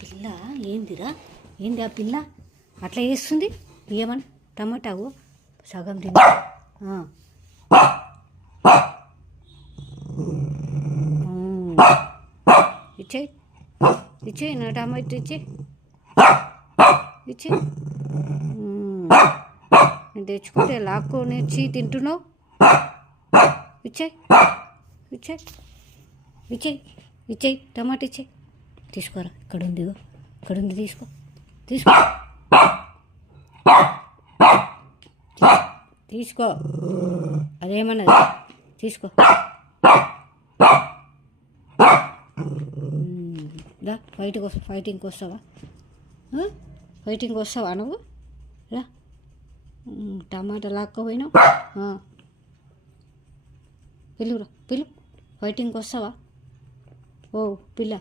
పిల్ల ఏందిరా? ఏంది ఆ పిల్ల అట్లా చేస్తుంది? ఏమని టమాటావు సగం తిని ఇచ్చేయి ఇచ్చేయి నా టమాటా ఇచ్చేయి ఇచ్చేయి. నేను తెచ్చుకుంటే లాక్కొని వచ్చి తింటున్నావు. ఇచ్చేయి ఇచ్చేయి ఇచ్చేయి ఇచ్చేయి టమాటా ఇచ్చేయి. తీసుకోరా, ఇక్కడ ఉంది, ఇక్కడ ఉంది, తీసుకో తీసుకో తీసుకో. అదేమన్నది, తీసుకో. రా ఫైటింగ్కి వస్తావా? ఫైటింగ్కి వస్తావా నువ్వు? రా, టమాటా లాక్కోపోయినావు. పిలువురా, పిలు. ఫైటింగ్కి వస్తావా? ఓ పిల్ల.